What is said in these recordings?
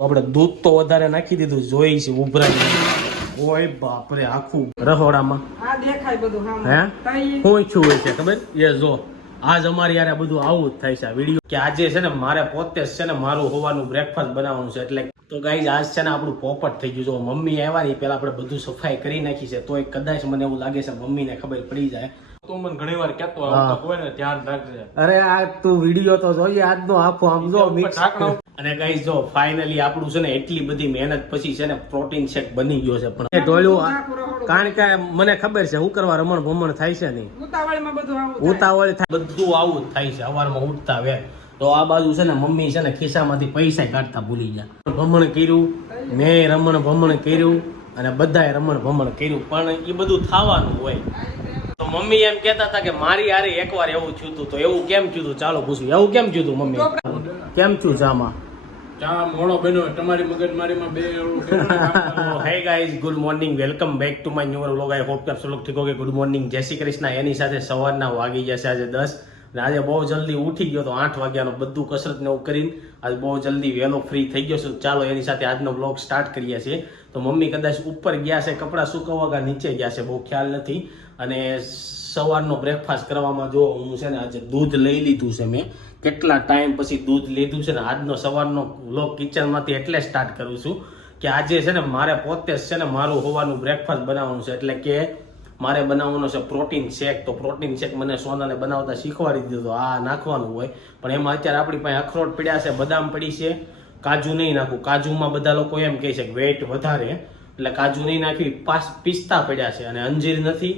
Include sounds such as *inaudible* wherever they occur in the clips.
આપણે દૂધ તો વધારે નાખી દીધું જોઈ છે ઉભરાઈ ઓય બાપરે આખું રહોડામાં. આ દેખાય બધું હે. હું? ઈચ્છું હોય છે ખબર? એ જો આજ અમારી યાર બધું આવું જ થાય છે વીડિયો. કે આજે છે ને મારે પોતે જ છે ને મારું હોવાનું બ્રેકફાસ્ટ બનાવવાનું છે એટલે તો ગાઈઝ આજ છે ને આપણું પોપટ થઈ ગયું. જો મમ્મી આવ્યા ને પેલા આપણે બધું સફાઈ કરી નાખી છે તો કદાચ મને એવું લાગે છે મમ્મીને ખબર પડી જાય. તું મને ઘણી વાર કહેતો હા. ને ધ્યાન રાખજે. અરે આ તું વીડિયો તો જોઈએ આજનો આખો આમ જો. ઢાંકણું. અને ગાઈઝ જો ફાઇનલી આપણું છે ને એટલી બધી મહેનત પછી છે ને પ્રોટીન શેક બની ગયો છે પણ રહોડું. કારણ કે મને ખબર છે હું કરવા રમણ ભમણ થાય છે નહીં. બધું આવું ઉતાવળ થાય. બધું આવું જ થાય છે સવારમાં ઉઠતા વે તો આ બાજુ છે ને મમ્મી છે ને ખિસ્સામાંથી પૈસા કાઢતા ભૂલી ગયા. ભમણ કર્યું મેં રમણ ભમણ કર્યું અને બધાએ રમણ ભમણ કર્યું પણ એ બધું થવાનું હોય. તો મમ્મી એમ કહેતા હતા કે મારી હારે એકવાર એવું થયું હતું તો એવું કેમ થયું હતું? ચાલો પૂછ્યું એવું કેમ થયું હતું મમ્મી? કેમ છું આમાં ચા મોડો બન્યો તમારી મગજમારીમાં બે. Hey guys good morning welcome back to my new vlog I hope કે આપ ઠીક હોગે ગુડ મોર્નિંગ જય શ્રી કૃષ્ણ. એની સાથે સવારના વાગી જશે આજે દસ. અને આજે બહુ જલ્દી ઉઠી ગયો તો આઠ વાગ્યાનો બધું કસરત ને એવું કરીને આજે બહુ જલ્દી વહેલો ફ્રી થઈ ગયો છું. ચાલો એની સાથે આજનો વ્લોગ સ્ટાર્ટ કરીએ છીએ. તો મમ્મી કદાચ ઉપર ગયા છે કપડાં સુકવવા કે નીચે ગયા છે બહુ ખ્યાલ નથી. અને સવારનો બ્રેકફાસ્ટ કરવામાં જો હું છે ને આજે દૂધ લઈ લીધું છે મેં. કેટલા ટાઈમ પછી દૂધ લીધું છે ને આજનો સવારનો વ્લોગ કિચનમાંથી એટલે સ્ટાર્ટ કરું છું કે આજે છે ને મારે પોતે જ છે ને મારું હોવાનું બ્રેકફાસ્ટ બનાવવાનું છે. એટલે કે મારે બનાવવાનો છે પ્રોટીન શેક તો પ્રોટીન શેક મને સોનાને બનાવતા શીખવાડી દીધો આ નાખવાનું હોય. પણ એમાં અત્યારે આપણી પાસે અખરોટ પડ્યા છે, બદામ પડી છે, કાજુ નહીં નાખવું કાજુમાં બધા લોકો એમ કહે છે કે વેટ વધારે. એટલે કાજુ નહીં નાખ્યું પાસ પિસ્તા પડ્યા છે અને અંજીર નથી.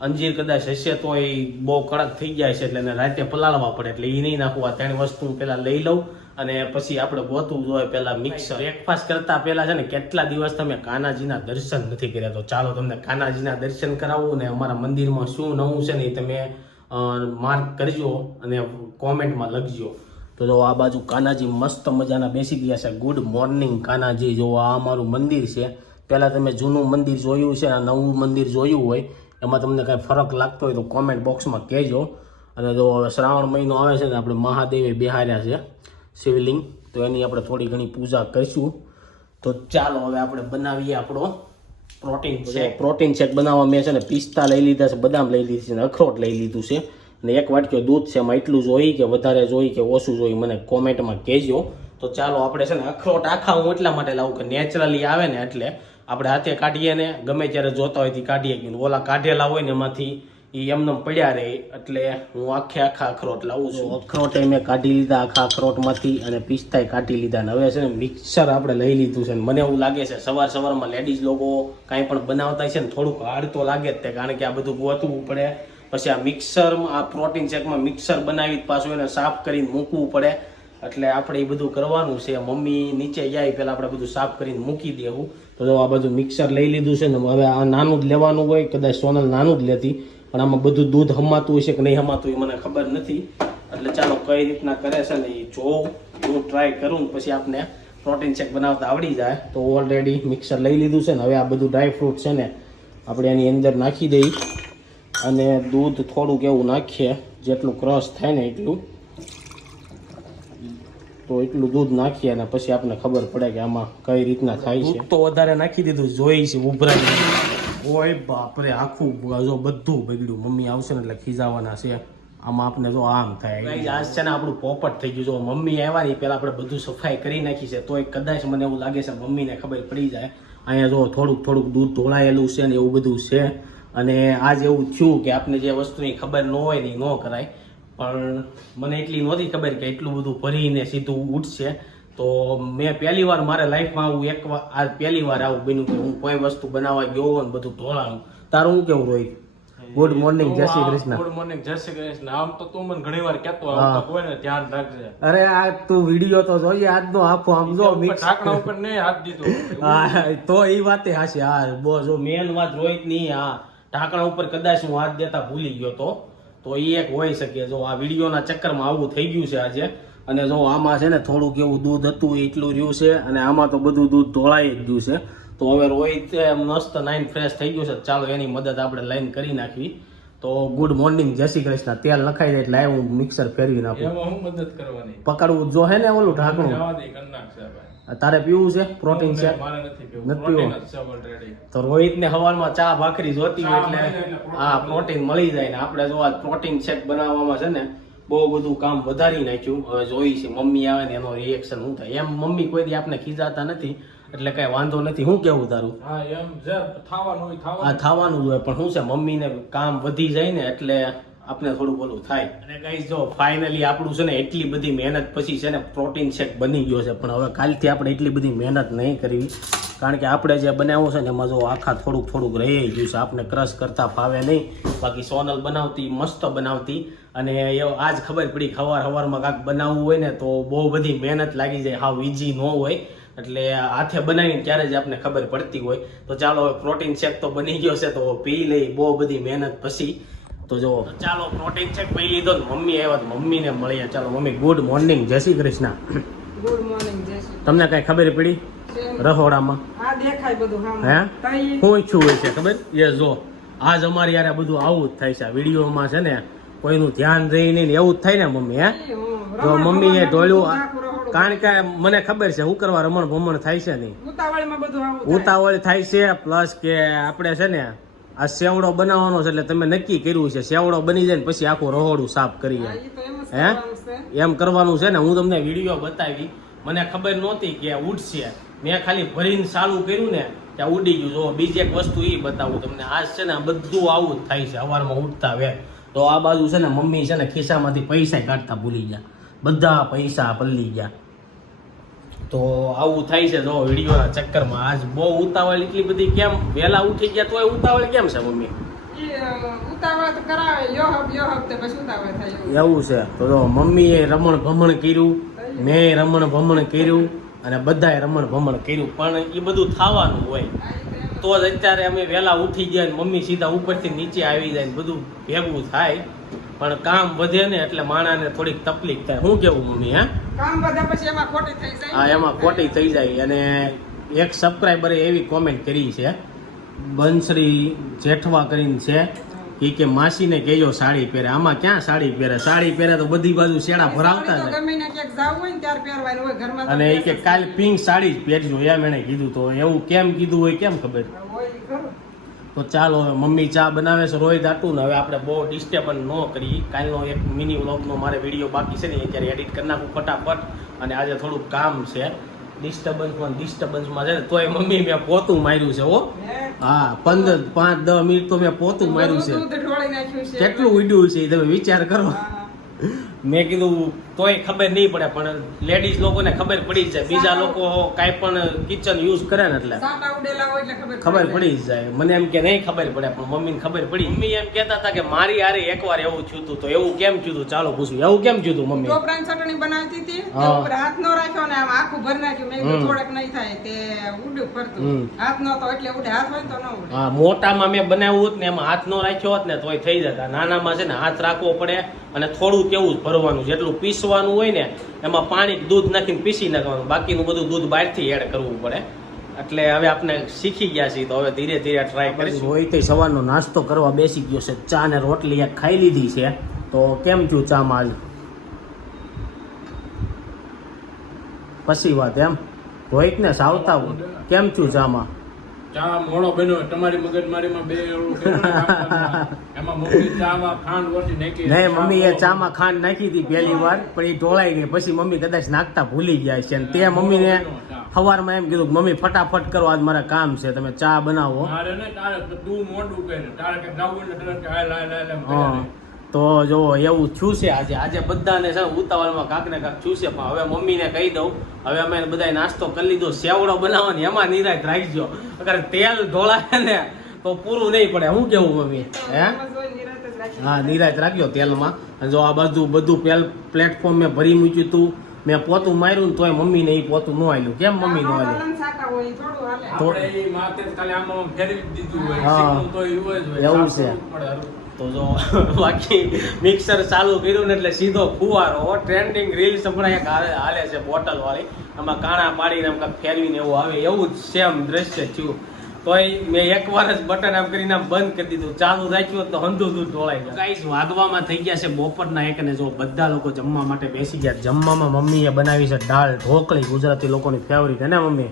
અંજીર કદાચ હશે તો એ બહુ કડક થઈ જાય છે એટલે રાતે પલાળવા પડે. એટલે એ નહીં નાખવું આ ત્રણ વસ્તુ પહેલાં લઈ લઉં અને પછી આપણે ગોતવું જોઈએ પહેલાં મિક્સર બ્રેકફાસ્ટ કરતા પહેલાં છે ને કેટલા દિવસ તમે કાનાજીના દર્શન નથી કર્યા? તો ચાલો તમને કાનાજીના દર્શન કરાવવું ને અમારા મંદિરમાં શું નવું છે ને એ તમે માર્ક કરજો અને કોમેન્ટમાં લખજો. તો જો આ બાજુ કાનાજી મસ્ત મજાના બેસી ગયા છે. ગુડ મોર્નિંગ કાનાજી. જો આ અમારું મંદિર છે. પહેલાં તમે જૂનું મંદિર જોયું છે, આ નવું મંદિર જોયું હોય એમાં તમને કાંઈ ફરક લાગતો હોય તો કોમેન્ટ બોક્સમાં કહેજો. અને જો હવે શ્રાવણ મહિનો આવે છે ને આપણે મહાદેવે બિહાર્યા છે શિવલિંગ તો એની આપણે થોડી ઘણી પૂજા કરીશું. તો ચાલો હવે આપણે બનાવીએ આપણો પ્રોટીન શેક પ્રોટીન શેક બનાવવા મેં છે ને પિસ્તા લઈ લીધા છે બદામ લઈ લીધી છે અને અખરોટ લઈ લીધું છે. અને એક વાટક્યો દૂધ છે એમાં એટલું જોઈ કે વધારે જોઈ કે ઓછું જોઈ મને કોમેન્ટમાં કહેજો. તો ચાલો આપણે છે ને અખરોટ આખા હું એટલા માટે લાવું કે નેચરલી આવે ને એટલે આપણે હાથે કાઢીએ ને ગમે ત્યારે જોતા હોય તે કાઢીએ કે ઓલા કાઢેલા હોય ને એમાંથી એ એમને પડ્યા રહે એટલે હું આખે આખા અખરોટ લાવું છું. અખરોટ મેં કાઢી લીધા આખા અખરોટમાંથી અને પિસ્તાય કાઢી લીધા અને હવે છે ને મિક્સર આપણે લઈ લીધું છે મને એવું લાગે છે સવાર સવારમાં લેડીઝ લોકો કાંઈ પણ બનાવતા છે ને થોડુંક હાર્ડ તો લાગે જ તે, કારણ કે આ બધું ગોતવું પડે. પછી આ મિક્સરમાં, આ પ્રોટીન શેકમાં મિક્સર બનાવી પાછું એને સાફ કરીને મૂકવું પડે. એટલે આપણે એ બધું કરવાનું છે. મમ્મી નીચે જાય, પહેલાં આપણે બધું સાફ કરીને મૂકી દેવું. તો જો આ બાજુ મિક્સર લઈ લીધું છે ને હવે આ નાનું જ લેવાનું હોય, કદાચ સોનલ નાનું જ લેતી, પણ આમાં બધું દૂધ હમાતું હશે કે નહીં હમાતું એ મને ખબર નથી. એટલે ચાલો કઈ રીતના કરે છે ને એ જોઉં, હું ટ્રાય કરું પછી આપને પ્રોટીન શેક બનાવતા આવડી જાય. તો ઓલરેડી મિક્સર લઈ લીધું છે ને હવે આ બધું ડ્રાય ફ્રૂટ છે ને આપણે એની અંદર નાખી દઈ. અને દૂધ થોડુંક એવું નાખીએ, જેટલું ક્રશ થાય ને એટલું. તો એટલું દૂધ નાખીએ અને પછી આપણને ખબર પડે કે આમાં કઈ રીતના થાય છે. તો વધારે નાખી દીધું જોઈ છે ઉભરાઈ ઓય બાપરે આખું જો બધું બગડ્યું. મમ્મી આવશે ને એટલે ખીજાવાના છે. આમાં આપણે જો આમ થાય. આજ છે ને આપણું પોપટ થઈ ગયું. જો મમ્મી આવ્યા ને પેલા આપણે બધું સફાઈ કરી નાખી છે. તોય કદાચ મને એવું લાગે છે મમ્મીને ખબર પડી જાય. અહીંયા જો થોડુંક થોડુંક દૂધ ઢોળાયેલું છે ને એવું બધું છે. અને આજ એવું થયું કે આપને જે વસ્તુની ખબર ન હોય ને એ ન કરાય. પણ મને એટલી નહોતી ખબર કે એટલું બધું ભરીને સીધું ઉઠશે. તો મેં પહેલી વાર મારા લાઈફમાં આવું એક વાર આ પહેલી વાર આવું બન્યું કે હું કોઈ વસ્તુ બનાવવા ગયો ને બધું ઢોળાણું તારું હું કેવું રોહિત? ગુડ મોર્નિંગ જય શ્રી કૃષ્ણ. ગુડ મોર્નિંગ જય શ્રી કૃષ્ણ. આમ તો તું મને ઘણી વાર કહેતો આવતો કોઈ ને ધ્યાન રાખજે. અરે આ તું વીડિયો તો જોઈએ આજનો આખો આમ જો મિક્સ ઢાંકણા ઉપર નહીં હાથ દીધો. *laughs* હા તો એ વાતે હાશે. હા બો જો મેન વાત રોહિતની હા. ઢાંકણા ઉપર કદાચ હું હાથ દેતા ભૂલી ગયો તો. તો એ એક હોઈ શકે. જો આ વિડીયોના ચક્કરમાં આવું થઈ ગયું છે આજે અને જો આમાં છે ને થોડુંક એવું દૂધ હતું એટલું રહ્યું છે અને આમાં તો બધું દૂધ ધોળાઈ જ ગયું છે. તો હવે રોહિત મસ્ત નાઈન ફ્રેશ થઈ ગયું છે. ચાલો એની મદદ આપણે લાઈન કરી નાખવી. તો ગુડ મોર્નિંગ જય શ્રી કૃષ્ણ. તેલ નખાઈ જાય એટલે હું મિક્સર ફેરવી નાખું. મદદ કરવાની? પકડવું જો હે ને ઓલું ઢાંકણું. જવા તારે પીવું છે? પ્રોટીન શેક મારે નથી પીવું. તો રોહિત ને છે સવારમાં ચા ભાખરી જોતી હોય એટલે હા પ્રોટીન મળી જાય ને આપણે જો આ પ્રોટીન શેક બનાવવામાં છે ને બહુ બધું કામ વધારી નાખ્યું. હવે જોઈ છે મમ્મી આવે ને એનો રિએક્શન શું થાય? એમ મમ્મી કોઈ દી આપણે ખીજાતા નથી એટલે કઈ વાંધો નથી. હું કેવું તારું? હા એમ જે થાવાનું હોય આ થાવાનું. થવાનું જ હોય પણ શું છે મમ્મીને કામ વધી જાય ને એટલે આપણે થોડું બોલું, થાય. અને ગાઈસ જો ફાઇનલી આપણું છે ને એટલી બધી મહેનત પછી છે ને પ્રોટીન શેક બની ગયો છે. પણ હવે કાલથી આપણે એટલી બધી મહેનત નહીં કરવી. કારણ કે આપણે જે બનાવ્યું છે ને એમાં જો આખા થોડુંક થોડુંક રહી ગયું છે. આપણે ક્રશ કરતા ફાવે નહીં. બાકી સોનલ બનાવતી, મસ્ત બનાવતી. અને એ આજ ખબર પડી ખવાર સવારમાં કાંક બનાવવું હોય ને તો બહુ બધી મહેનત લાગી જાય. હાવ ઈજી ન હોય. એટલે હાથે બનાવીને ત્યારે જ આપણને ખબર પડતી હોય. તો ચાલો હવે પ્રોટીન શેક તો બની ગયો છે. તો પી લઈ બહુ બધી મહેનત પછી. તો જો ચાલો પ્રોટીન શેક પી લીધો ને મમ્મી આવ્યા તો મમ્મીને મળીએ. ચાલો મમ્મી ગુડ મોર્નિંગ જય શ્રી કૃષ્ણ. ગુડ મોર્નિંગ જય શ્રી તમને કઈ ખબર પડી. રહોડામાં આ દેખાય બધું હે? હા? હું ઈચ્છું હોય છે ખબર? એ જો આજ અમારી યારે બધું આવું જ થાય છે. આ વિડીયોમાં છે ને કોઈનું ધ્યાન રહી નહીં ને એવું જ થાય ને મમ્મી હે? જો મમ્મીએ ઢોળ્યું કારણ કે મને ખબર છે હું કરવા રમણ ભમણ થાય છે નહીં. ઉતાવળમાં બધું આવું થાય. ઉતાવળ થાય છે પ્લસ કે આપણે છે ને આ સેવડો બનાવવાનો છે એટલે તમે નક્કી કર્યું છે સેવડો બની જાય ને પછી આખું રહોડું સાફ કરી હા, એમ? કરવાનું છે. ને હું તમને વીડિયો બતાવી. મને ખબર નહોતી કે ઉડશે મેં ખાલી ભરીને ચાલુ કર્યું ને ત્યાં ઉડી ગયું. જો બીજી એક વસ્તુ એ બતાવું તમને. આજ છે ને બધું આવું જ થાય છે. સવારમાં ઉઠતા વે તો આ બાજુ છે ને મમ્મી છે ને ખિસ્સામાંથી પૈસા કાઢતા ભૂલી ગયા. બધા પૈસા પલ્લી ગયા. તો આવું થાય છે જો વિડીયોના ચક્કરમાં. આજ બહુ ઉતાવળ એટલી બધી કેમ? વહેલા ઉઠી ગયા તોય ઉતાવળ કેમ છે મમ્મી? તો તે એવું. છે. તો જો મમ્મીએ રમણ ભમણ કર્યું મેં રમણ ભમણ કર્યું અને બધાએ રમણ ભમણ કર્યું. પણ એ બધું થવાનું હોય. તો જ. અત્યારે અમે વહેલા ઉઠી ગયા મમ્મી સીધા ઉપરથી નીચે આવી જાય ને બધું ભેગું થાય. પણ કામ વધે ને એટલે માણાને થોડીક તકલીફ થાય. શું કેવું મમ્મી હે? કામ પછી એમાં ખોટી થઈ જાય. હા એમાં ખોટી થઈ જાય. અને એક સબસ્ક્રાઈબરે એવી કોમેન્ટ કરી છે બંસરી જેઠવા કરીને છે એ કે માસીને કહેજો સાડી પહેરે. આમાં ક્યાં સાડી પહેરે? સાડી પહેરે તો બધી બાજુ શેડા ભરાવતા જાય અને એ કે કાલ પિંક સાડી જ પહેરજો એમ એને કીધું. તો એવું કેમ કીધું હોય કેમ ખબર. તો ચાલો હવે મમ્મી ચા બનાવે છે રોહિત આટું ને હવે આપણે બહુ ડિસ્ટર્બન ન કરી. કાલનો એક મિની વ્લોગનો મારે વીડિયો બાકી છે ને એ અત્યારે એડિટ કરી નાખું ફટાફટ. અને આજે થોડુંક કામ છે. ડિસ્ટર્બન્સમાં ડિસ્ટર્બન્સમાં છે ને તોય મમ્મી મેં પોતું માર્યું છે હો. હા પંદર પાંચ દસ મિનિટ તો મેં પોતું માર્યું છે. કેટલું ઉડ્યું છે તમે વિચાર કરો. મેં કીધું તોય ખબર નહીં પડે પણ લેડીઝ લોકોને ખબર પડી જાય. બીજા લોકો કાંઈ પણ કિચન યુઝ કરે ને એટલે ખબર પડી જાય. મને એમ કે નહીં ખબર પડે પણ મમ્મીને ખબર પડી. મમ્મી એમ કહેતા હતા કે મારી હારે એકવાર એવું થયું હતું તો એવું કેમ થયું હતું? ચાલો પૂછું. એવું કેમ થયું હતું મમ્મી? ટોપરાની ચટણી બનાવતી હતી હાથ નો રાખ્યો ને આમ આખું ભર નાખ્યું. મેં હમ. નહીં થાય તે ઉડ્યું ફરતું. હાથ નો તો એટલે ઉડે હાથ હોય તો ન ઉડે. હા મોટામાં મેં બનાવ્યું હતું ને એમાં હાથ નો રાખ્યો હોત ને તોય થઈ જતા. નાનામાં છે ને હાથ રાખવો પડે અને થોડું કેવું જ ભરવાનું. જેટલું પીસવાનું હોય ને એમાં પાણી દૂધ નાખીને પીસી નાખવાનું. બાકીનું બધું દૂધ બહારથી એડ કરવું પડે. એટલે હવે આપણે શીખી ગયા છીએ તો હવે ધીરે ધીરે ટ્રાય કરીશું. રોહિતે સવારનો નાસ્તો કરવા બેસી ગયો છે. ચા ને રોટલી એક ખાઈ લીધી છે. તો કેમ થયું ચા માલ પછી વાત એમ. રોહિત ને સાવતા કેમ થયું ચામાં? ચા મોડો બન્યો તમારી મગજમારીમાં બે. એમાં મમ્મી ચામાં ખાંડ ઓછી નાખી નહીં મમ્મી એ ચામાં ખાંડ નાખી હતી પહેલી વાર પણ એ ઢોળાઈ ગઈ. પછી મમ્મી કદાચ નાખતા ભૂલી ગયા છે. અને તે મમ્મીને સવારમાં એમ કીધું મમ્મી ફટાફટ કરો આજ મારે કામ છે તમે ચા બનાવો. મારે ને તારે તું મોઢું કરે તારે કે જાવું એટલે હા. તો જો એવું થયું છે આજે. આજે બધાને છે ઉતાવળમાં કાંક ને કાંક થયું છે પણ હવે મમ્મીને કહી દઉં હવે અમે બધાય નાસ્તો કરી લીધો સેવડો બનાવવાની એમાં નિરાશ રાખજો. અગર તેલ ઢોળાય ને તો પૂરું નહીં પડે. હું કેવું મમ્મી? હે. હા નિરાશ રાખ્યો તેલમાં. અને જો આ બધું બધું પેલ પ્લેટફોર્મ મેં ભરી મૂક્યું હતું મેં પોતું માર્યું ને તોય મમ્મીને એ પોતું ન આવેલું કેમ મમ્મી ન આવ્યું આવેલું. એવું જ હોય એવું સાફ છે. તો જો બાકી મિક્સર ચાલુ કર્યું ને એટલે સીધો ફુવારો ટ્રેન્ડિંગ રીલ્સ સંભળાય આવે હાલે છે બોટલ વાળી આમાં કાણા પાડીને આમ કાંઈક ફેરવીને એવું આવે, એવું જ સેમ દ્રશ્ય થયું. તોય મેં એકવાર જ બટન આમ કરીને બંધ કરી દીધું. ચાલુ રાખ્યું તો હંધું દૂધ ઢોળાઈ ગયું. ગાઈસ વાગવામાં થઈ ગયા છે બપોરના એક અને જો બધા લોકો જમવા માટે બેસી ગયા. જમવામાં મમ્મીએ બનાવી છે દાળ ઢોકળી, ગુજરાતી લોકોની ફેવરિટ હે ને મમ્મી?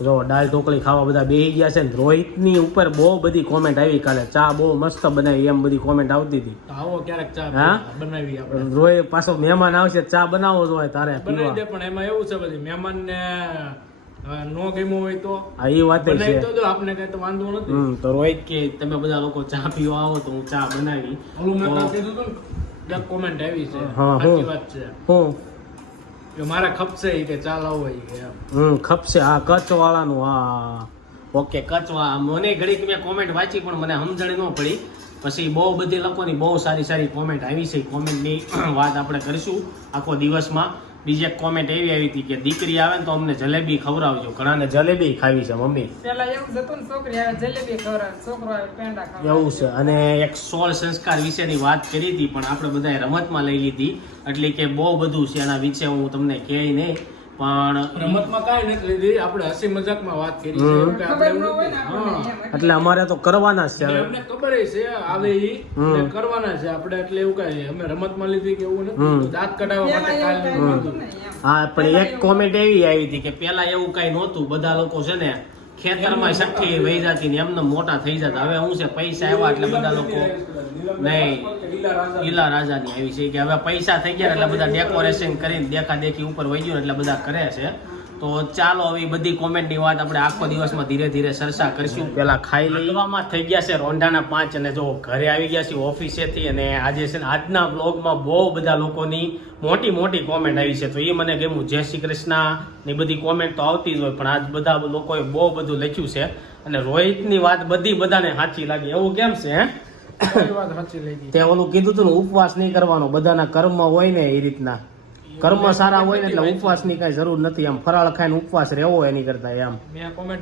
જો દાળ ઢોકળી ખાવા બધા બેસી ગયા છે ને રોહિતની ઉપર બહુ બધી કોમેન્ટ આવી કાલે. ચા બહુ મસ્ત બનાવી એમ બધી કોમેન્ટ આવતી હતી. આવો ક્યારેક ચા હા? બનાવી આપણે. રોહિત પાછો મહેમાન આવશે ચા બનાવો જોઈએ તારે બનાવી દે પણ એમાં એવું છે બધી મહેમાનને નો ગમ્યું હોય તો હા એ વાત છે. તો કઈ તો વાંધો નથી. તો રોહિત કે તમે બધા લોકો ચા પીવા આવો તો હું ચા બનાવી. ઓલું મેં કીધું હતું ને કોમેન્ટ આવી છે. સાચી. વાત છે. હું. મારે ખપશે એ કે ચાલો લાવો કે. હમ ખપશે આ કચ્છ વાળાનું હા. ઓકે કચ્છ વાળા મને ઘડીક મેં કોમેન્ટ વાંચી પણ મને સમજણ ન પડી. પછી બહુ બધી લોકોની બહુ સારી સારી કોમેન્ટ આવી છે. કોમેન્ટની વાત આપણે કરીશું આખો દિવસમાં. બીજી એક કોમેન્ટ એવી આવી હતી કે દીકરી આવે ને તો અમને જલેબી ખવડાવજો. ઘણાને જલેબી ખાવી છે મમ્મી. પેલા એવું હતું ને છોકરી આવે જલેબી ખવડાવે છોકરો આવે પેંડા એવું છે. અને એક સોળ સંસ્કાર વિશેની વાત કરી હતી પણ આપણે બધાએ રમતમાં લઈ લીધી. એટલે કે બહુ બધું છે એના વિશે હું તમને કહે નહીં. પણ રમતમાં કાંઈ નથી લીધી. આપણે હસી મજાકમાં વાત કરી છે. એટલે અમારે તો કરવાના જ છે હવે. અમને ખબર છે આવે ઈ. કરવાના છે આપણે. એટલે એવું કાંઈ અમે રમતમાં લીધી કે એવું. નથી. દાંત કઢાવવા માટે કાલ. હા પણ એક કોમેન્ટ એવી આવી હતી કે પેલા એવું કઈ નહોતું. બધા લોકો છે ને ખેતરમાં શક્તિ વહી જતી ને એમને મોટા થઈ જતા. હવે શું છે, પૈસા આવ્યા એટલે બધા લોકો નહીં ગીલા રાજાની આવી છે કે હવે પૈસા થઈ ગયા એટલે બધા ડેકોરેશન કરીને દેખા દેખી ઉપર વહી ગયું એટલે બધા કરે છે. તો ચાલો હવે ઈ બધી કોમેન્ટની વાત આપણે આખો દિવસમાં ધીરે ધીરે ચર્ચા કરીશું. પેલા ખાઈ લેવામાં થઈ ગયા છે રોંઢાના પાંચ અને જો ઘરે આવી ગયા છે ઓફિસેથી અને આજે છે ને આજના બ્લોગમાં બહુ બધા લોકોની મોટી મોટી કોમેન્ટ આવી છે. તો એ મને ગમ્યું. જય શ્રી કૃષ્ણ. ની બધી કોમેન્ટ તો આવતી જ હોય પણ આજ બધા લોકોએ બહુ બધું લખ્યું છે. અને રોહિતની વાત બધી બધાને સાચી લાગી. એવું કેમ છે હે? તે ઓલું કીધું તું ને ઉપવાસ નહીં કરવાનો. બધાના કર્મ હોય ને એ રીતના. કર્મ સારા હોય ને એટલે ઉપવાસની કઈ જરૂર નથી. એમ ફરાળ ખાઈને ઉપવાસ રહેવો એની કરતા એમ.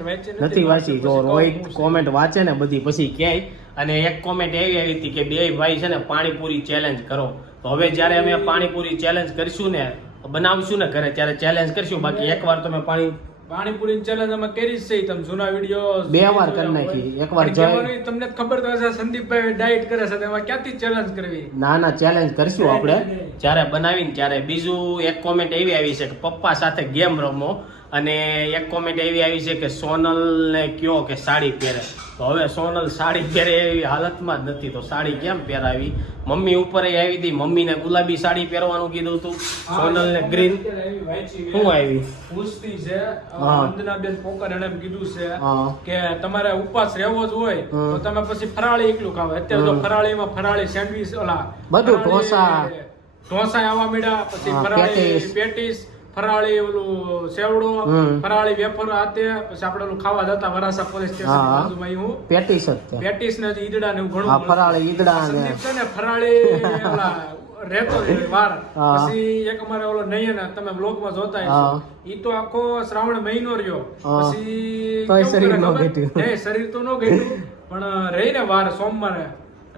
વાંચી નથી વાંચી. જો રોહિત કોમેન્ટ વાંચે ને બધી પછી ક્યાંય અને એક કોમેન્ટ એવી આવી હતી કે બે ભાઈ છે ને પાણીપુરી ચેલેન્જ કરો. તો હવે જ્યારે અમે પાણીપુરી ચેલેન્જ કરીશું ને બનાવશું ને ઘરે ત્યારે ચેલેન્જ કરીશું. બાકી એકવાર તમે પાણી પાણીપુરી ચેલેન્જ અમે કરી છે તમે જૂના વીડિયો બે વાર કરી નાખી. એકવાર જોઈ- તમને ખબર તો હશે સંદીપભાઈ ડાયટ કરે છે તેમાં ક્યાંથી ચેલેન્જ કરવી? ના ના ચેલેન્જ કરશું આપણે જ્યારે બનાવીને ત્યારે બીજું એક કોમેન્ટ એવી આવી છે કે પપ્પા સાથે ગેમ રમો. અને એક કોમેન્ટ એવી આવી છે કે સોનલને કયો કે સાડી પહેરે. તો હવે સોનલ સાડી પહેરે એવી હાલતમાં જ નથી. તો સાડી કેમ પહેરાવી? મમ્મી ઉપર આવી હતી. મમ્મીને ગુલાબી સાડી પહેરવાનું કીધું હતું સોનલને ગ્રીન શું આવી? પૂછતી છે. વંદનાબેન પોકર એને કીધું છે કે તમારે ઉપવાસ રહેવો જ હોય તો તમે પછી ફરાળી એકલું ખાવ. અત્યારે તો ફરાળીમાં ફરાળી સેન્ડવીચ ઓલા બધું ઢોસા. ઢોસા આવવા મળ્યા પછી ફરાળી પેટીસ. ફરાળી ઓલું સેવડો ફરાળી વેફર આતે પછી આપણે ઓલું ખાવા જતા વરાસા પોલીસ સ્ટેશન. બાજુમાં હું. પેટીસ પેટીસ ને ઈદડા ને ઘણું ફરાળી ઈદડા ને. સંદીપ છે ને ફરાળી ઓલા રહેતો વાર. પછી એક અમારે ઓલો નયન તમે બ્લોગમાં જોતા હા. ઈ તો આખો શ્રાવણ મહિનો રહ્યો. પછી શરીર ન તો ન ઘટ્યું પણ રહીને વાર સોમવારે.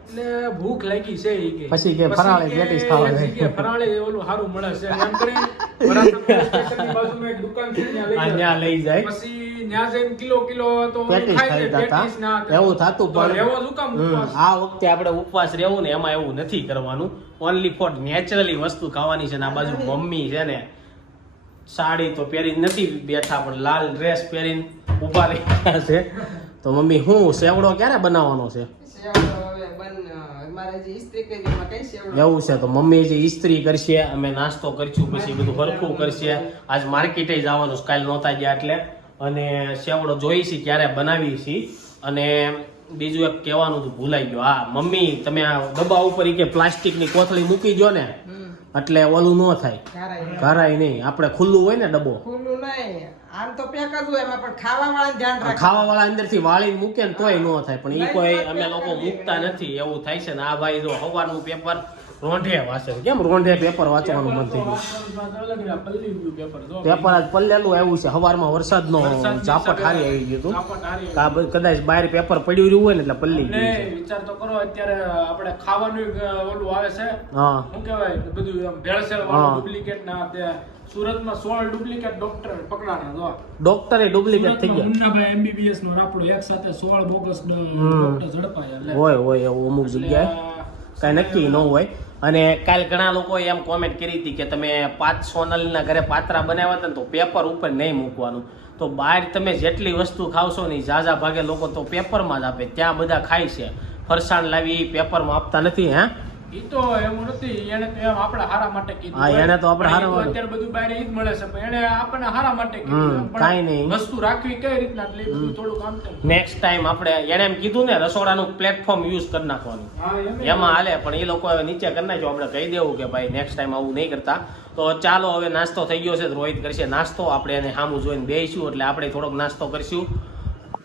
એટલે ભૂખ લાગી છે ઈ કે. પછી કે ફરાળે પેટીસ ખાવા છે કે ફરાળે ઓલું સારું મળે છે. એમ કરીને બાજુમાં એક દુકાન છે ત્યાં લઈ જાય. લઈ જાય. પછી ન્યા જઈને કિલો કિલો તો ખાઈ લે, ખાઈ જતા. પેટીસ ના એવું થતું પણ. રહેવો શું ઉપવાસ? આ વખતે આપણે ઉપવાસ રહેવું ને એમાં એવું નથી કરવાનું. ઓનલી ફોર નેચરલી વસ્તુ ખાવાની છે ને આ બાજુ મમ્મી છે ને સાડી તો પહેરી નથી બેઠા પણ લાલ ડ્રેસ પહેરીને ઊભા રહી છે. તો મમ્મી હું સેવડો ક્યારે બનાવવાનો છે? સેવડો એવું છે તો મમ્મી જે ઇસ્ત્રી કરશે અમે નાસ્તો કરશું પછી બધું હરખું કરશે. આજ માર્કેટે જવાનું કાલ નહોતા ગયા એટલે. અને સેવડો જોઈ છે ક્યારે બનાવી છે. અને બીજું એક કહેવાનું હતું ભૂલાઈ ગયું. હા મમ્મી તમે આ ડબ્બા ઉપર કે પ્લાસ્ટિકની કોથળી મૂકી જો ને. એટલે ઓલું ન થાય. ઘરાય નહીં. આપણે ખુલ્લું હોય ને ડબ્બો. ખુલ્લું નહીં. આમ તો પેક જ હોય એમાં પણ ખાવા વાળા ધ્યાન રાખે ખાવા વાળા અંદરથી વાળીને મૂકે ને તોય ન થાય. પણ એ કોઈ અમે લોકો મૂકતા નથી. એવું થાય છે ને આ ભાઈ જો સવારનું પેપર રોંઢે વાંચે કેમ રોંઢે પેપર વાંચવાનું મન થઈ ગયું? અલગ રહ્યા, પલ્લી ગયું પેપર આજ પલ્લેલું આવ્યું છે. સવારમાં વરસાદનો ઝાપટ હારી આવી ગયું હતું. ઝાપટ હારી કા બ- કદાચ બહાર પેપર પડ્યું રહ્યું હોય ને એટલે પલ્લી વિચાર તો કરો અત્યારે આપણે ખાવાનું ઓલું આવે છે. હા. શું કહેવાય? બધું ભેળસેળ ડુપ્લિકેટ ના તે સુરતમાં સોળ ડુપ્લિકેટ ડોક્ટર પકડાણા જો. ડોક્ટરે ડુપ્લિકેટ થઈ ગયા. મુન્નાભાઈ એમબીબીએસ નો રાપડો એક સાથે સોળ બોગસ ડોક્ટર ઝડપાયા હોય હોય એવું અમુક જગ્યાએ. એટલે નક્કી ન હોય. અને કાલ ઘણા લોકોએ એમ કોમેન્ટ કરી હતી કે તમે પાંચ સોનલના ઘરે પાત્રા બનાવ્યા હતા ને તો પેપર ઉપર નહીં મૂકવાનું. તો બહાર તમે જેટલી વસ્તુ ખાવશો ને ઝાઝા ભાગે લોકો તો પેપરમાં જ આપે, ત્યાં બધા ખાય છે. ફરસાણ લાવી એ પેપરમાં આપતા નથી, હે? ઈ તો એવું નથી એને તો એમ આપણા હારા માટે કીધું હા. એને તો આપણા હારા અત્યારે બધું બહાર ઈ જ મળે છે પણ એને આપણને હારા માટે કીધું હમ, એમ. પણ કાંઈ નહીં. વસ્તુ રાખવી કઈ રીતના એટલે ઈ બધું થોડુંક આમ તેમ. નેક્સ્ટ ટાઈમ આપણે એણે એમ કીધું ને રસોડાનું પ્લેટફોર્મ યુઝ કરી નાખવાનું એમ હાલે પણ એ લોકો હવે નીચે કરી નાખ્યો આપણે કહી દેવું કે ભાઈ નેક્સ્ટ ટાઈમ આવું નહીં કરતા તો ચાલો હવે નાસ્તો થઈ ગયો છે રોહિત કરશે નાસ્તો આપણે એને સામું જોઈને બેસીશું એટલે આપણે થોડોક નાસ્તો કરીશું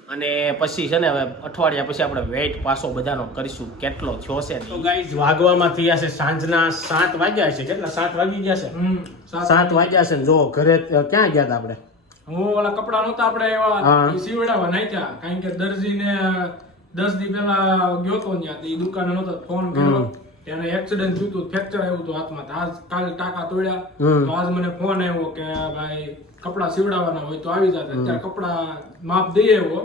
અને પછી છે ને હવે અઠવાડિયા પછી આપણે વેઇટ પાછો બધાનો કરીશું. કેટલો થયો છે તો ગાઈઝ વાગવામાં થયા છે સાંજના સાત વાગ્યા છે. કેટલા? સાત વાગી ગયા છે? સાત. વાગ્યા છે જો ઘરે ક્યાં ગયા હતા આપણે? હું ઓલા કપડા નહોતા આપણે. એવા સીવડાવવા નાખ્યા કારણ કે દરજીને દસ દી પહેલા ગયો તો ત્યાં એ દુકાને નહોતો ફોન કર્યો. એને એક્સિડન્ટ થયું હતું ફ્રેક્ચર આવ્યું હતું હાથમાં. આજ કાલે ટાંકા તોડ્યા. તો આજ મને ફોન આવ્યો કે ભાઈ કપડા સીવડાવવાના હોય તો આવી જાત અત્યારે કપડા માપ દઈ આવ્યો.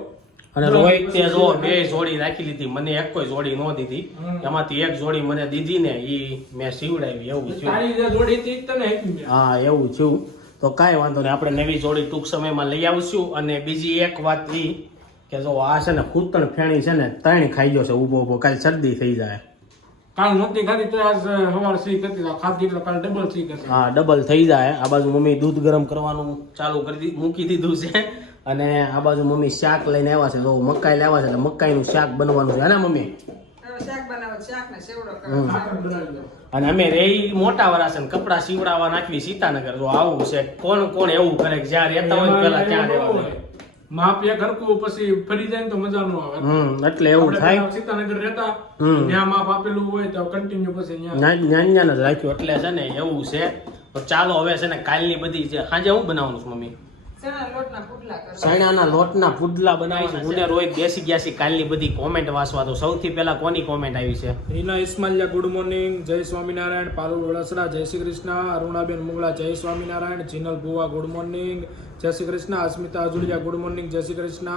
અને રોહિત તે જો બે જોડી રાખી લીધી. મને એક કોઈ જોડી ન દીધી. એમાંથી એક જોડી મને દીધી ને ઈ મેં સીવડાવી. એવું થયું. જોડી હતી તને હા એવું થયું. તો કાંઈ વાંધો નહીં. આપણે નવી જોડી ટૂંક સમયમાં લઈ આવશું. અને બીજી એક વાત ઈ કે જો આ છે ને કૂતણ ફેણી છે ને ત્રણ ખાઈ ગયો છે. ઊભો ઊભો. કાલે શરદી થઈ જાય. કાલ નહોતી ખાધી તો આજ સવાર સી કરતી તો ખાધી એટલે કાલ ડબલ સી કરશે. હા ડબલ થઈ જાય. આ બાજુ મમ્મી દૂધ ગરમ કરવાનું ચાલુ કરી દી મૂકી દીધું છે. અને આ બાજુ મમ્મી શાક લઈને આવ્યા છે. તો મકાઈ લાવ્યા છે એટલે મકાઈનું શાક બનવાનું છે. હે ને મમ્મી. અને અમે રેઈ મોટા વરા છે ને કપડા સીવડાવવા નાખવી સીતાનગર. જો આવું છે. કોણ કોણ એવું કરે કે જ્યાં રહેતા હોય પેલા ત્યાં રહેવા દે માપ એક હરખું પછી ફરી જાય ને તો મજા ન આવે. હમ એટલે એવું થાય. સીતાનગર રહેતા ત્યાં માપ આપેલું હોય તો કન્ટિન્યુ પછી ત્યાં. નાન નાન જ રાખ્યું. એટલે છે ને એવું છે. તો ચાલો હવે છે ને કાલની બધી છે. સાંજે હું બનાવવાનું છું મમ્મી? ચણા લોટના પુડલા કરો ચણાના લોટના પુડલા બનાવીશું હું ને બેસી ગયા છે કાલની બધી કોમેન્ટ વાંચવા. તો સૌથી પહેલા કોની કોમેન્ટ આવી છે? રીના ઇસ્માલિયા ગુડ મોર્નિંગ જય સ્વામિનારાયણ પારુલ વડસરા જય શ્રી કૃષ્ણ અરુણાબેન મુગલા જય સ્વામિનારાયણ જીનલ ભુવા ગુડ મોર્નિંગ જય શ્રી કૃષ્ણ અસ્મિતા અજુડિયા ગુડ મોર્નિંગ જય શ્રી કૃષ્ણ.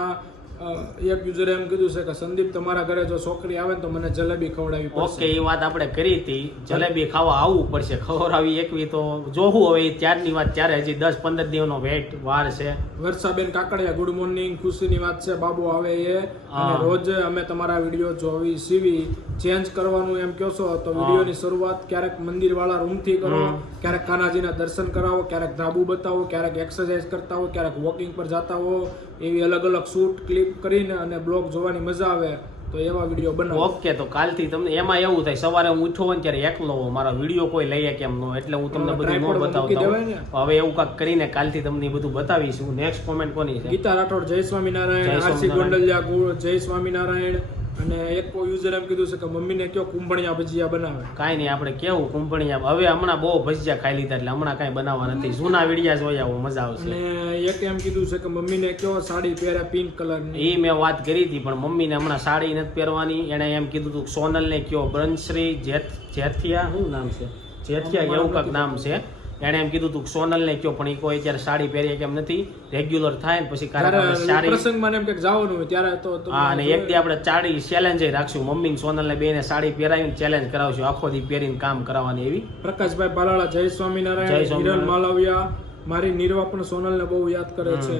એક યુઝરે એમ કીધું છે કે સંદીપ તમારા ઘરે જો છોકરી આવે તો મને જલેબી ખવડાવી ઓકે એ વાત આપણે કરી હતી. જલેબી ખાવા આવવું પડશે. ખવડાવી એકવી તો જોવું હવે ત્યારની વાત ત્યારે હજી દસ પંદર દિવસનો વેટ વાર છે. વર્ષાબેન કાકડિયા ગુડ મોર્નિંગ ખુશીની વાત છે. બાબુ આવે એ. અને રોજ અમે તમારા વીડિયો જોવી સીવી ચેન્જ કરવાનું એમ કહો છો તો વિડીયોની શરૂઆત ક્યારેક મંદિર વાળા રૂમથી કરો ક્યારેક કાનાજીના દર્શન કરાવો ક્યારેક ધાબુ બતાવો ક્યારેક એક્સરસાઇઝ કરતા હો ક્યારેક વોકિંગ પર જતા હો એવી અલગ અલગ શૂટ ક્લિપ કરીને અને બ્લોગ જોવાની મજા આવે. તો એવા વીડિયો બનાવો. ઓકે તો કાલથી તમને એમાં એવું થાય સવારે હું ઉઠો ને ત્યારે એકલો હોઉં મારા વીડિયો કોઈ લઈએ કેમ નો એટલે હું તમને હા, બધું ન બતાવતો. હવે એવું કાંક કરીને કાલથી તમને બધું બતાવીશું. નેક્સ્ટ કોમેન્ટ કોની છે? ગીતા રાઠોડ જય સ્વામિનારાયણ આરસી. ગોંડલિયા જય સ્વામિનારાયણ. અને એક યુઝર એમ કીધું છે કે મમ્મીને કયો કુંભણિયા ભજીયા બનાવે. કાંઈ નહીં આપણે કેવું કુંભણિયા? હવે હમણાં બહુ ભજીયા ખાઈ લીધા એટલે હમણાં કાંઈ બનાવવા નથી. જૂના વિડિયા જોયા હું મજા આવશે. અને એક એમ કીધું છે કે મમ્મીને કયો સાડી પહેરે પિંક કલરની એ મેં વાત કરી હતી પણ મમ્મીને હમણાં સાડી નથી પહેરવાની. એણે એમ કીધું હતું સોનલને કયો બ્રંશ્રી જેથ જેથિયા શું નામ છે? જેથિયા એવું કાંઈક નામ છે. એણે એમ કીધું તું કે સોનલને કયો પણ એ કોઈ અત્યારે સાડી પહેરીએ કેમ નથી. રેગ્યુલર થાય ને પછી ત્યારે પ્રસંગમાં ને એમ કંઈક જવાનું હોય ત્યારે તો હા અને એક દી આપણે ચાડી ચેલેન્જ રાખશું. મમ્મી ને સોનલને બેને સાડી પહેરાવીને ચેલેન્જ કરાવશું. આખો દી પહેરીને કામ કરાવવાની એવી. પ્રકાશભાઈ બાલાળા જય સ્વામિનારાયણ હિરલ. માલવિયા મારી નિર્વા પણ સોનલને બહુ યાદ કરે છે.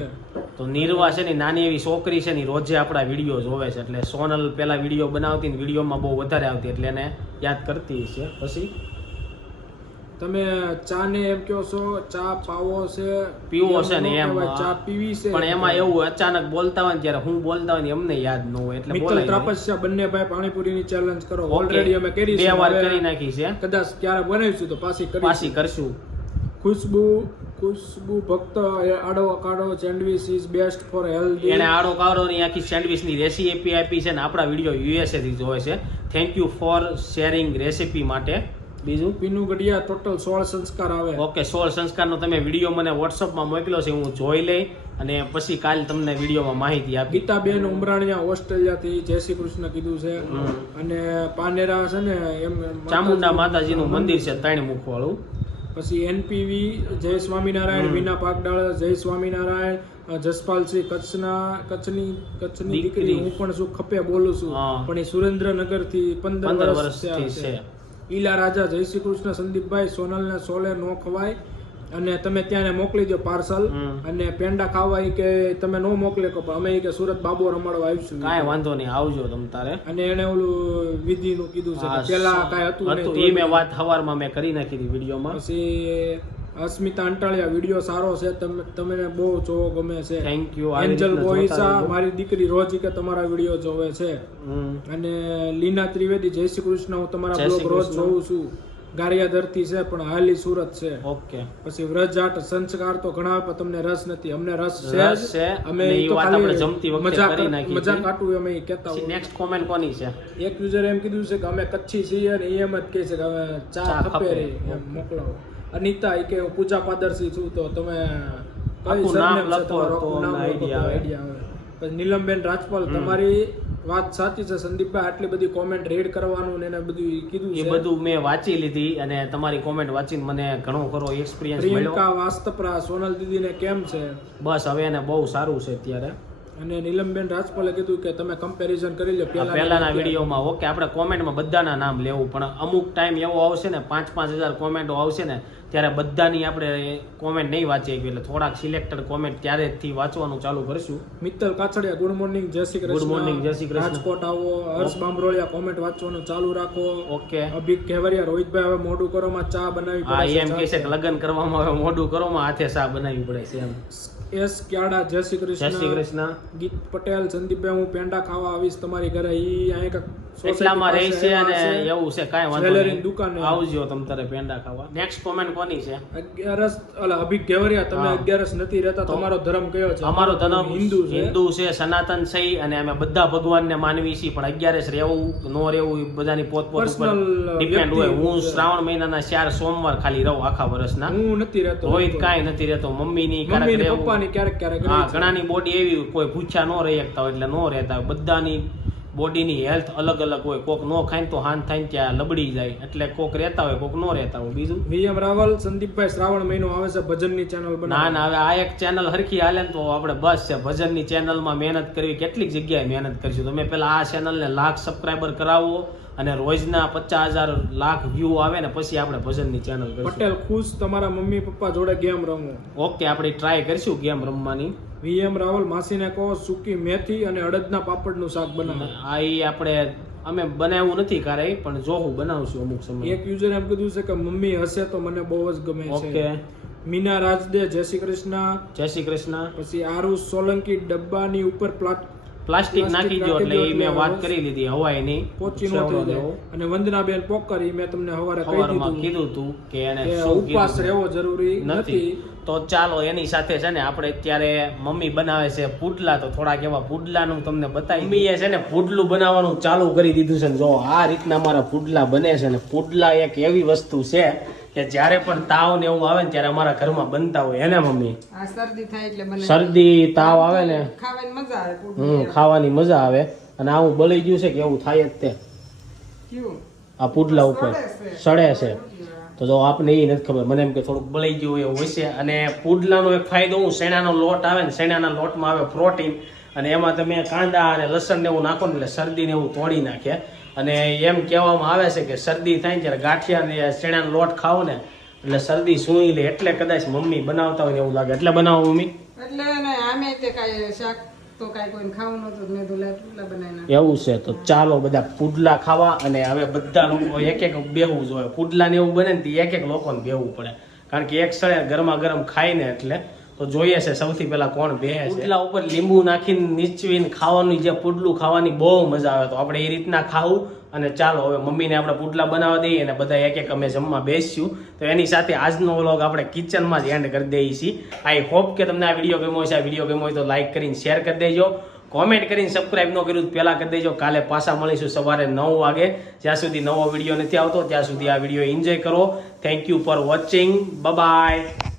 તો નિર્વા છે ને નાની એવી છોકરી છે ને રોજે આપણા વીડિયો જોવે છે. એટલે સોનલ પેલા વીડિયો બનાવતી ને વિડીયોમાં બહુ વધારે આવતી. એટલે એને યાદ કરતી છે પછી તમે ચા ને એમ કહો છો ચા પાવો છે પીવો છે ને એમ ચા પીવી છે. પણ એમાં એવું અચાનક બોલતા હોય ત્યારે હું બોલતા હોય ને અમને યાદ ન હોય એટલે મિત્તલ તપસ્યા બંને ભાઈ પાણીપુરીની ચેલેન્જ કરો. ઓલરેડી અમે કરી બે વાર કરી નાખી છે. કદાચ ક્યારે બનાવીશું તો પાછી કરી પાછી કરશું. Khushbu Khushbu Bhakt avocado sandwich is best for healthy એને આડો કાવરોની આખી સેન્ડવિચની રેસીપી આપી છે ને આપણા વીડિયો યુએસએ થી જોવે છે. Thank you for sharing recipe માટે. બીજું? પીનું ગઢિયા ટોટલ સોળ સંસ્કાર આવે. ઓકે સોળ સંસ્કારનો તમે વીડિયો મને વોટ્સઅપમાં મોકલ્યો છે હું જોઈ લઈ અને પછી કાલ તમને વિડીયોમાં માહિતી આપી ગીતાબેન ઉમરાણીયા ઓસ્ટ્રેલિયાથી જય શ્રી કૃષ્ણ કીધું છે. અને પાનેરા છે ને એમ ચામુંડા માતાજીનું મંદિર છે ત્રણ મુખવાળું. પછી એનપીવી જય સ્વામિનારાયણ વિના પાકડાળ જય સ્વામિનારાયણ જસપાલસિંહ કચ્છના કચ્છની કચ્છની દીકરી. હું પણ શું ખપે બોલું છું. પણ એ સુરેન્દ્રનગરથી પંદર વર્ષ વર્ષથી છે. ઈલા રાજા જય શ્રી કૃષ્ણ સંદીપભાઈ સોનલને સોલે નો ખવાય. અને તમે ત્યાં મોકલી દો પાર્સલ. અને પેંડા ખાવા કે તમે નો મોકલે કો પણ અમે કે સુરત બાબો રમાડવા આવીશું. કાંઈ વાંધો નહીં આવજો તમ તારે. અને એને ઓલું વિધિનું કીધું છે પેલા કાંઈ હતું હતું એ મેં વાત સવારમાં મેં કરી નાખી હતી વિડીયોમાં. પછી અસ્મિતા અંટાળિયા વીડિયો સારો છે તમે તમને બહુ જોવો ગમે છે. થેન્ક યુ એન્જલ બોઈસા મારી દીકરી રોજ કે તમારા વીડિયો જોવે છે. અને લીના ત્રિવેદી જય શ્રી કૃષ્ણ હું તમારા બ્લોગ રોજ જોઉં છું. ગારિયાધરથી છે પણ હાલી સુરત છે. ઓકે. પછી વ્રજાટ સંસ્કાર તો ઘણા પર તમને રસ નથી. અમને રસ છે. અમે તો વાત આપણે જમતી વખતે કરી નાખી મજા કાટું અમે કહેતા હોય નેક્સ્ટ કોમેન્ટ કોની છે? એક યુઝર એમ કીધું છે કે અમે કચ્છી છીએ અને એમ જ કહે છે કે હવે ચા ખપે મોકલાવો. અનિતા એ કે હું પૂજા પાદરસી છું તો તમે કઈ નામ લખો તો idea આવે. નીલમબેન રાજપાલ તમારી વાત સાચી છે. સંદીપભાઈ આટલી બધી કોમેન્ટ રીડ કરવાનું ને એને બધું કીધું એ બધું મેં વાંચી લીધી અને તમારી કોમેન્ટ વાંચીને મને ઘણો ખરો એક્સપિરિયન્સ મળ્યો. પ્રિયંકા વાસ્તપરા સોનલ દીદીને કેમ છે? બસ હવે એને બહુ સારું છે અત્યારે. અને નીલમબેન રાજપાલે કીધું કે તમે કમ્પેરિઝન કરી લો પહેલા પહેલાના વિડીયોમાં ઓકે આપણે કોમેન્ટમાં બધાના નામ લેવું પણ અમુક ટાઈમ એવો આવશે ને પાંચ પાંચ હજાર કોમેન્ટો આવશે ને ત્યારે બધાની આપણે કોમેન્ટ નહીં વાંચી એટલે થોડાક સિલેક્ટેડ કોમેન્ટ ત્યારેથી વાંચવાનું ચાલુ કરીશું. મિત્તલ કાછડિયા ગુડ મોર્નિંગ જય શ્રી કૃષ્ણ. ગુડ મોર્નિંગ જય શ્રી કૃષ્ણ. રાજકોટ આવો હર્ષ બામરોળિયા કોમેન્ટ વાંચવાનું ચાલુ રાખો. ઓકે. અભિક કેવરિયા રોહિતભાઈ હવે મોઢું કરોમાં ચા બનાવી હા એમ કહે છે કે લગ્ન કરવામાં આવે મોઢું કરો માં હાથે ચા બનાવી પડે છે એમ. એસ ક્યાડા જય શ્રી જય શ્રી કૃષ્ણ. કૃષ્ણ. ગીત પટેલ સંદીપભાઈ હું પેંડા ખાવા આવીશ તમારી ઘરે. ઈ અહીંયા એટલામાં રહી છે અને એવું છે કાંઈ વાંધો નહીં. દુકાને. આવજો તમ તારે પેંડા ખાવા. નેક્સ્ટ કોમેન્ટ કોની છે? અગિયારસ ઓલા અભિક કહેવરિયા તમે. અગિયારસ નથી રહેતા તમારો ધર્મ કયો છે? અમારો ધર્મ હિન્દુ છે. હિન્દુ છે સનાતન છે અને અમે બધા ભગવાનને માનવી છીએ પણ અગિયારસ રહેવું નો રહેવું એ બધાની પોત ઉપર ડિપેન્ડ હોય. હું. શ્રાવણ મહિનાના ચાર સોમવાર ખાલી રહું આખા વર્ષના. હું નથી રહેતો રોહિત. કાંઈ નથી રહેતો. મમ્મીની ક્યારેક મમ્મી ને રહેવું. પપ્પાની ક્યારેક ક્યારેક હા ઘણાની બોડી એવી કોઈ પૂછ્યા નો રહી શકતા હોય એટલે નો રહેતા હોય. બધાની બોડીની હેલ્થ અલગ અલગ હોય. કોક નો ખાય તો હાન થાય ત્યાં લબડી જાય. એટલે કોક રહેતા હોય કોક ન રહેતા હોય. બીજું? વીએમ રાવલ સંદીપભાઈ શ્રાવણ મહિનો આવે છે ભજનની ચેનલ ના ના હવે આ એક ચેનલ હરખી હાલે ને તો આપણે બસ છે. ભજનની ચેનલમાં મહેનત કરવી. કેટલીક જગ્યાએ મહેનત કરીશું. તમે પહેલા આ ચેનલને લાખ સબસ્ક્રાઈબર કરાવો અને રોજના પચાસ હજાર લાખ વ્યૂ આવે ને પછી આપણે ભજનની ચેનલ પટેલ ખુશ તમારા મમ્મી પપ્પા જોડે ગેમ રમવું ઓકે આપણે ટ્રાય કરીશું ગેમ રમવાની. વીએમ રાવલ માસીને કહો સૂકી મેથી અને અડદના પાપડનું શાક બનાવો. આ આપણે અમે બનાવ્યું નથી ક્યારે પણ જો હું બનાવશું અમુક સમય. એક યુઝર એમ કીધું છે કે મમ્મી હશે તો મને બહુ જ ગમે ઓકે. છે મીના રાજદે જય શ્રી કૃષ્ણ. જય શ્રી કૃષ્ણ. પછી આરુ સોલંકી ડબ્બાની ઉપર પ્લાટ પ્લાસ્ટિક નાખી દો એટલે એ મેં વાત કરી લીધી હવાય નહીં. પોચી નો થઈ જાય અને વંદનાબેન પોકર મેં તમને હવારે કહી દીધું કીધું તું કે એને ઉપવાસ રહેવો જરૂરી નથી. નથી. તો ચાલો એની સાથે છે ને આપણે અત્યારે મમ્મી બનાવે છે પુડલા તો થોડાક એવા પુડલાનું તમને બતાવી. મમ્મીએ છે ને પુડલું બનાવવાનું ચાલુ કરી દીધું છે ને જો આ રીતના મારા પુડલા બને છે ને પુડલા એક એવી વસ્તુ છે કે જ્યારે પણ તાવ ને એવું આવે ને ત્યારે અમારા ઘરમાં બનતા હોય. એને મમ્મી? શરદી થાય એટલે મને શરદી તાવ આવે ને? ખાવાની મજા આવે હમ ખાવાની મજા આવે. અને આવું બળી ગયું છે કે એવું થાય જ તે. આ પુડલા ઉપર. સડે છે. તો જો આપને એ નથી ખબર. મને એમ કે થોડુંક બળી ગયું એવું હોય છે. અને પુડલાનો એક ફાયદો હું શેણાનો લોટ આવે ને શેણાના લોટમાં આવે પ્રોટીન અને એમાં તમે કાંદા અને લસણ ને એવું નાખો ને એટલે શરદી ને એવું તોડી નાખે. અને એમ કહેવામાં આવે છે કે શરદી થાય ત્યારે ગાંઠિયા ને શેણાનો લોટ ખાઓ ને એટલે શરદી સૂઈ લે એટલે કદાચ મમ્મી બનાવતા હોય એવું લાગે. એટલે બનાવો મમ્મી. એટલે આમે તે કાંઈ શાક તો કાંઈ કોઈને ખાવું નતું મેં પુડલા બનાવી એવું છે તો ચાલો બધા પુડલા ખાવા અને હવે બધા લોકો એક એક બેહવું જોઈએ. પુડલા ને એવું બને ને તો એક એક લોકોને બેહવું પડે. કારણ કે એક સળે ગરમા ગરમ ખાઈને એટલે તો જોઈએ છે સૌથી પહેલા કોણ બે છે. પુડલા ઉપર લીંબુ નાખીને નીચવીને ખાવાનું, જે પુડલું ખાવાની બહુ મજા આવે. તો આપણે એ રીતના ખાવું અને ચાલો હવે મમ્મીને આપણે પુડલા બનાવવા દઈએ અને બધા એક એક અમે જમવા બેસીશું. તો એની સાથે આજનો વ્લોગ આપણે કિચનમાં જ એન્ડ કરી દઈએ છીએ. આઈ હોપ કે તમને આ વીડિયો ગમ્યો છે આ વીડિયો ગમ્યો હોય તો લાઇક કરીને શેર કરી દેજો. કોમેન્ટ કરીને સબસ્ક્રાઇબ ન કર્યું પહેલાં કરી દેજો. કાલે પાછા મળીશું સવારે નવ વાગે. જ્યાં સુધી નવો વીડિયો નથી આવતો, ત્યાં સુધી આ વીડિયો એન્જોય કરો. Thank you for watching bye